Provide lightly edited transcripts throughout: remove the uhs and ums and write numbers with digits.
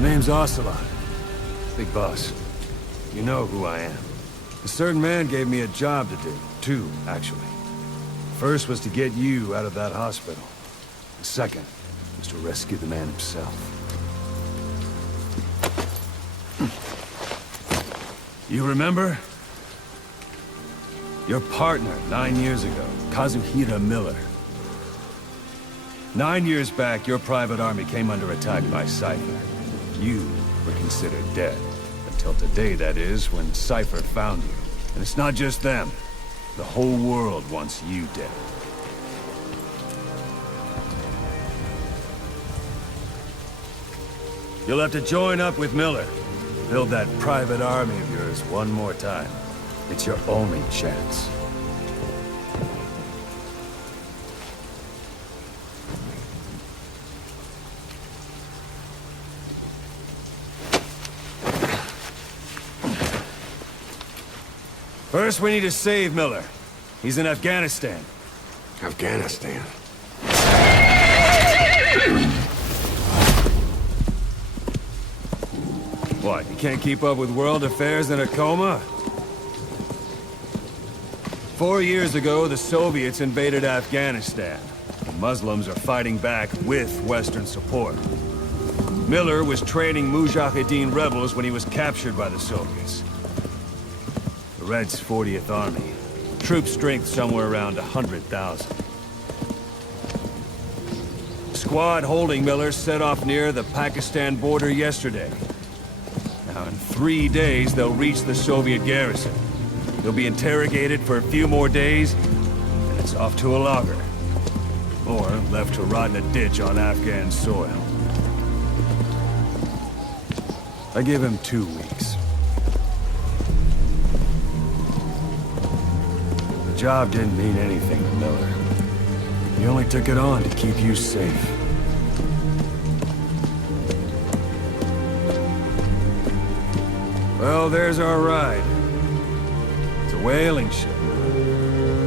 Name's Ocelot. Big boss. You know who I am. A certain man gave me a job to do. Two, actually. First was to get you out of that hospital. The second was to rescue the man himself. You remember? Your partner 9 years ago, Kazuhira Miller. 9 years back, your private army came under attack by Cypher. You were considered dead. Until today, that is, when Cypher found you. And it's not just them. The whole world wants you dead. You'll have to join up with Miller. Build that private army of yours one more time. It's your only chance. First, we need to save Miller. He's in Afghanistan. Afghanistan? What, you can't keep up with world affairs in a coma? 4 years ago, the Soviets invaded Afghanistan. The Muslims are fighting back with Western support. Miller was training Mujahideen rebels when he was captured by the Soviets. The Reds' 40th Army. Troop strength somewhere around 100,000. The squad holding Miller set off near the Pakistan border yesterday. Now, in 3 days, they'll reach the Soviet garrison. They'll be interrogated for a few more days, and it's off to a lager. Or left to rot in a ditch on Afghan soil. I give him 2 weeks. The job didn't mean anything to Miller. He only took it on to keep you safe. Well, there's our ride. It's a whaling ship.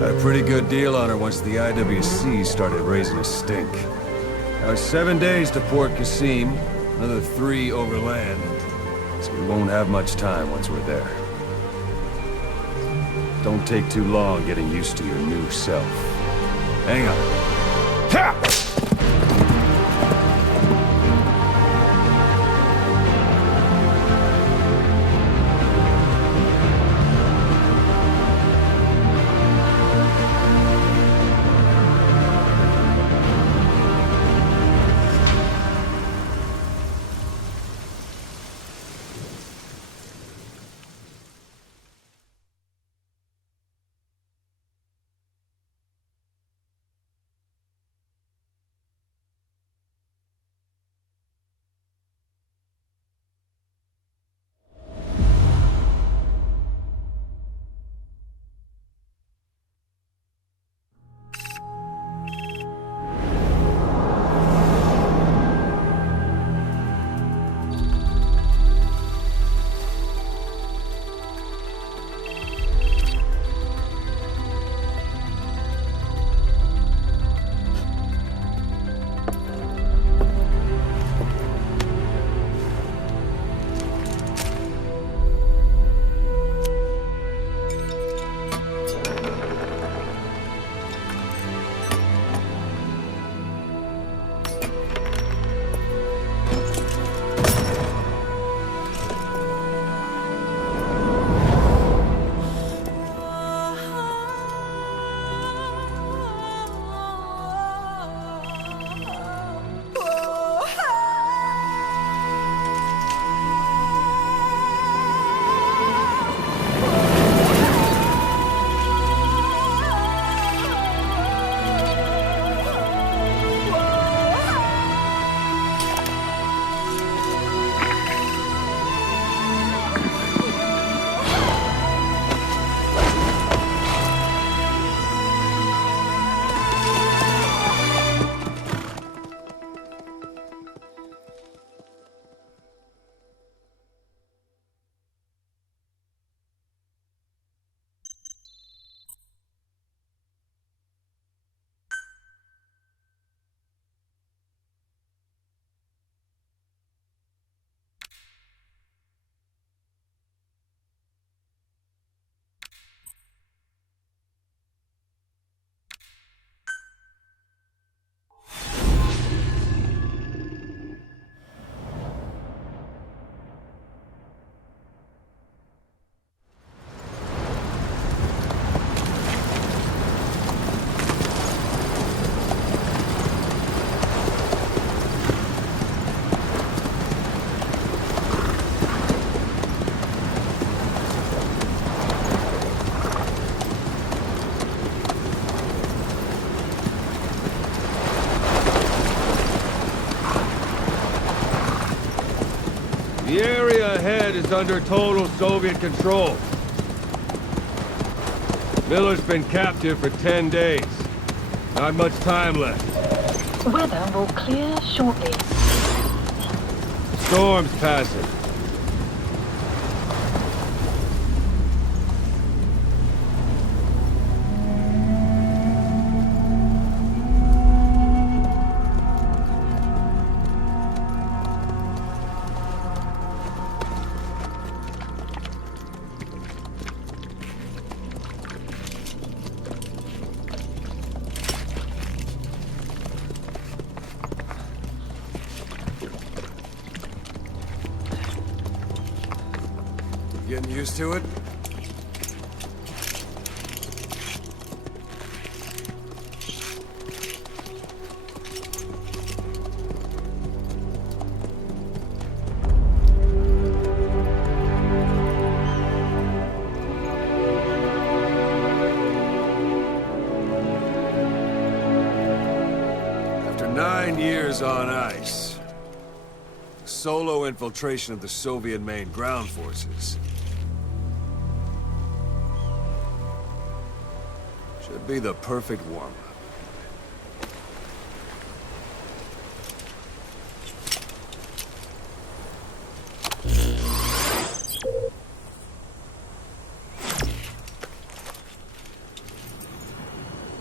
Had a pretty good deal on her once the IWC started raising a stink. Now it's 7 days to Port Qasim, another 3 overland. So we won't have much time once we're there. Don't take too long getting used to your new self. Hang on. Ha! is under total Soviet control. Miller's been captive for 10 days. Not much time left. Weather will clear shortly. Storm's passing. Getting used to it? After 9 years on ice, solo infiltration of the Soviet main ground forces should be the perfect warm-up.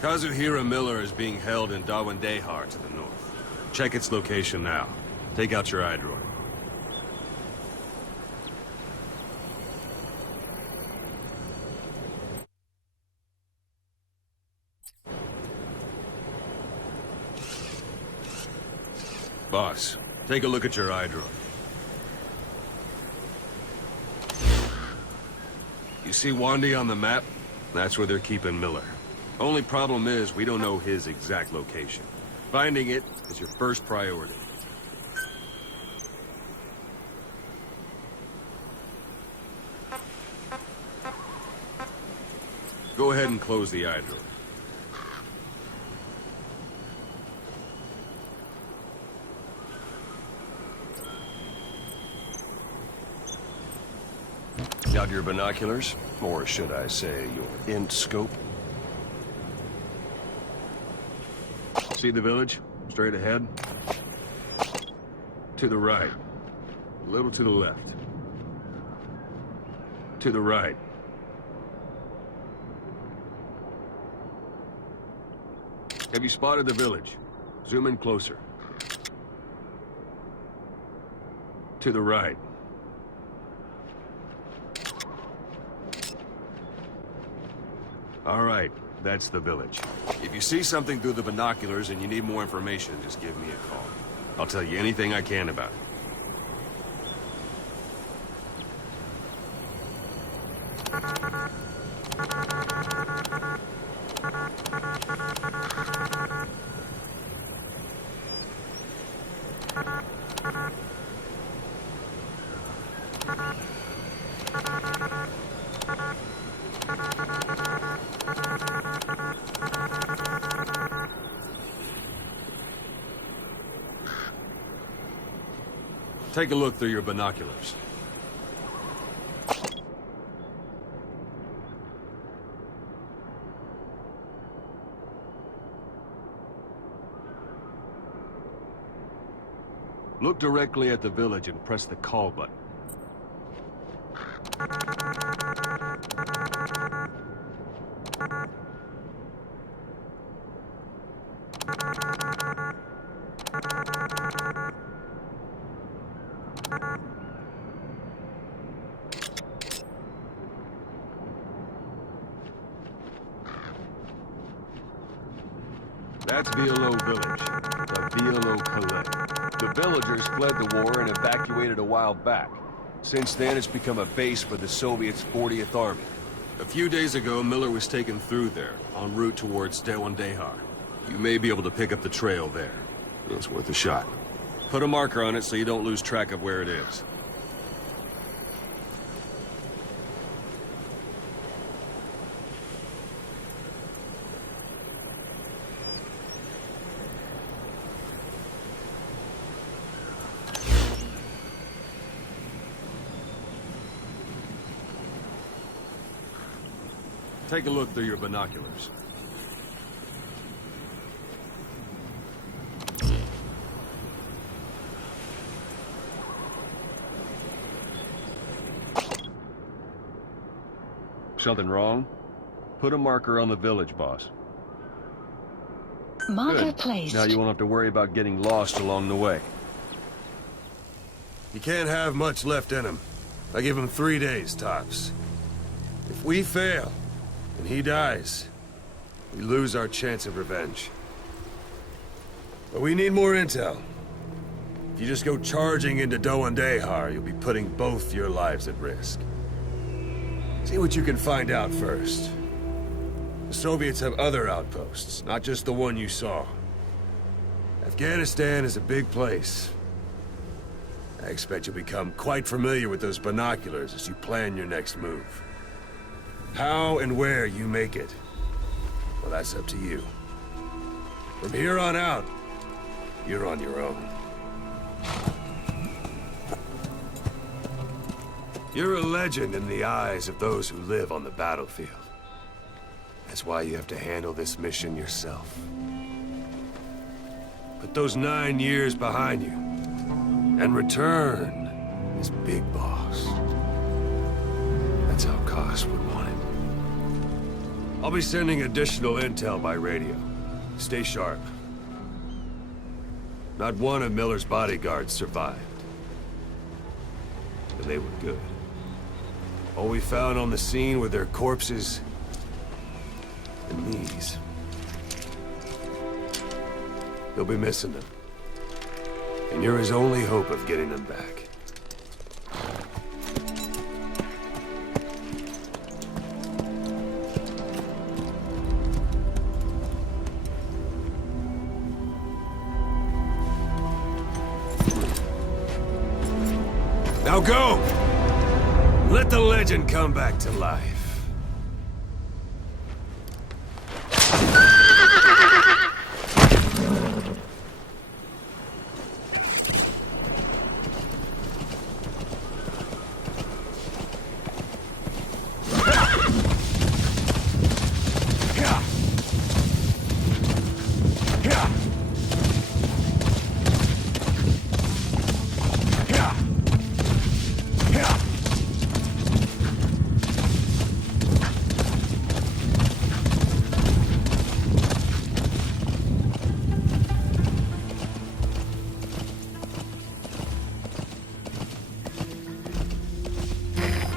Kazuhira Miller is being held in Dawandehar to the north. Check its location now. Take out your iDroid. Boss, take a look at your iDroid. You see Wandy on the map? That's where they're keeping Miller. Only problem is, we don't know his exact location. Finding it is your first priority. Go ahead and close the iDroid. Got your binoculars? Or should I say, your int scope? See the village? Straight ahead? To the right. A little to the left. To the right. Have you spotted the village? Zoom in closer. To the right. All right, that's the village. If you see something through the binoculars and you need more information, just give me a call. I'll tell you anything I can about it. Take a look through your binoculars. Look directly at the village and press the call button. That's Violo Village, the Violo Colette. The villagers fled the war and evacuated a while back. Since then, it's become a base for the Soviets' 40th Army. A few days ago, Miller was taken through there, en route towards Dawandehar. You may be able to pick up the trail there. It's worth a shot. Put a marker on it so you don't lose track of where it is. Take a look through your binoculars. Something wrong? Put a marker on the village, boss. Marker Good. placed. Now you won't have to worry about getting lost along the way. He can't have much left in him. I give him 3 days, tops. If we fail, and he dies, we lose our chance of revenge. But we need more intel. If you just go charging into Doan Dehar, you'll be putting both your lives at risk. See what you can find out first. The Soviets have other outposts, not just the one you saw. Afghanistan is a big place. I expect you'll become quite familiar with those binoculars as you plan your next move. How and where you make it, well, that's up to you. From here on out, you're on your own. You're a legend in the eyes of those who live on the battlefield. That's why you have to handle this mission yourself. Put those 9 years behind you, and return as Big Boss. That's how Koss would want it. I'll be sending additional intel by radio. Stay sharp. Not one of Miller's bodyguards survived. But they were good. All we found on the scene were their corpses and these. You'll be missing them. And you're his only hope of getting them back. Now go! Let the legend come back to life.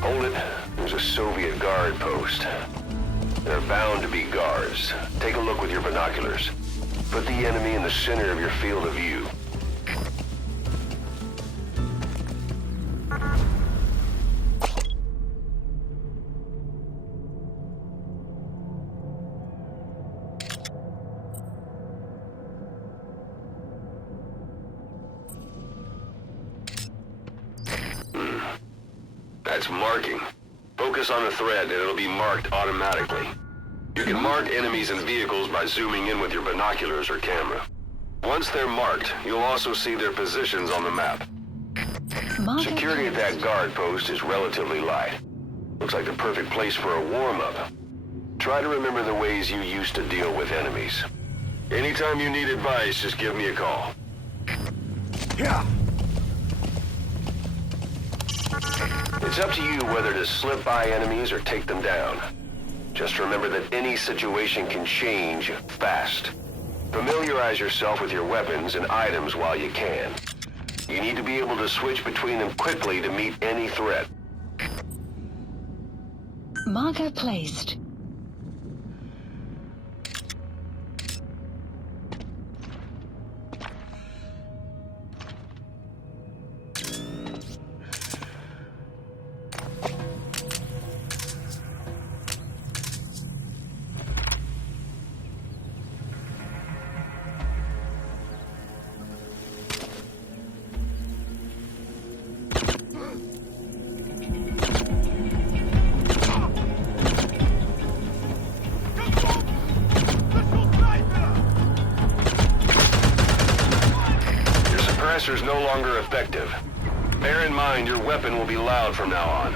Hold it. There's a Soviet guard post. There are bound to be guards. Take a look with your binoculars. Put the enemy in the center of your field of view. That's marking. Focus on the thread and it'll be marked automatically. You can mark enemies and vehicles by zooming in with your binoculars or camera. Once they're marked, you'll also see their positions on the map. Marker Security at that guard post is relatively light. Looks like the perfect place for a warm-up. Try to remember the ways you used to deal with enemies. Anytime you need advice, just give me a call. Yeah. It's up to you whether to slip by enemies or take them down. Just remember that any situation can change fast. Familiarize yourself with your weapons and items while you can. You need to be able to switch between them quickly to meet any threat. Marker placed. Suppressor's no longer effective. Bear in mind your weapon will be loud from now on.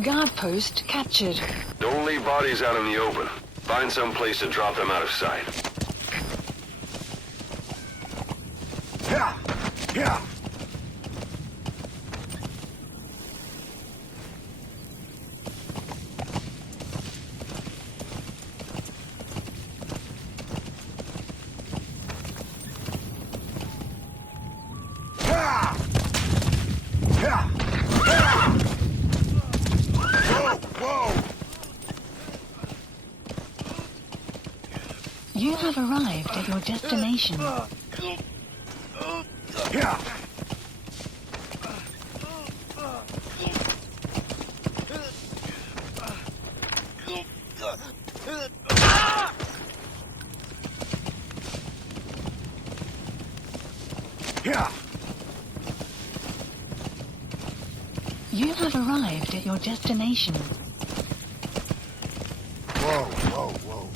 Guard post captured. Don't leave bodies out in the open. Find some place to drop them out of sight. You have arrived at your destination. You have arrived at your destination. Whoa, whoa, whoa.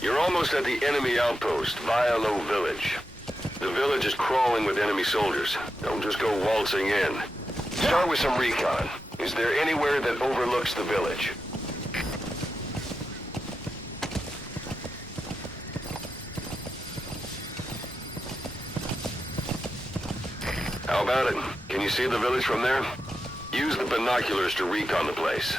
You're almost at the enemy outpost, Vialo Village. The village is crawling with enemy soldiers. Don't just go waltzing in. Start with some recon. Is there anywhere that overlooks the village? How about it? Can you see the village from there? Use the binoculars to recon the place.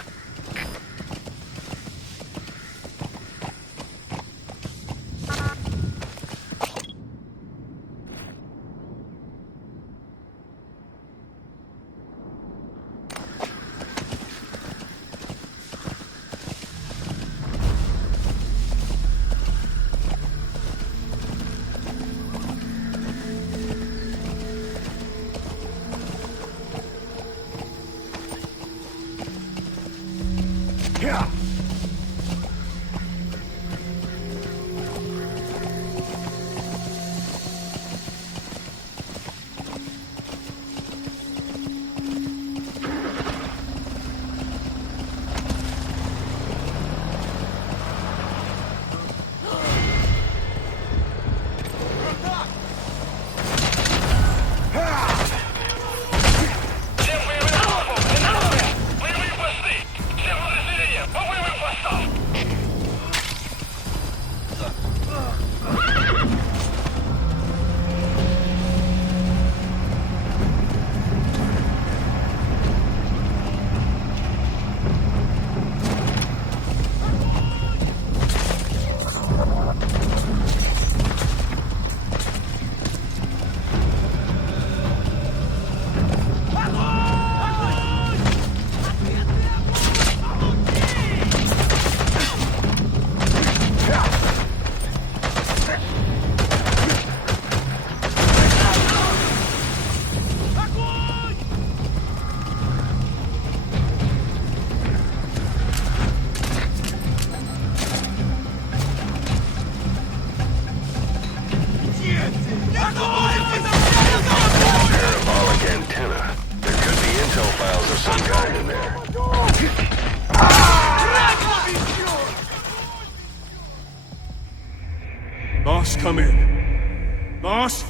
Boss, come in. Boss?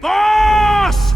Boss!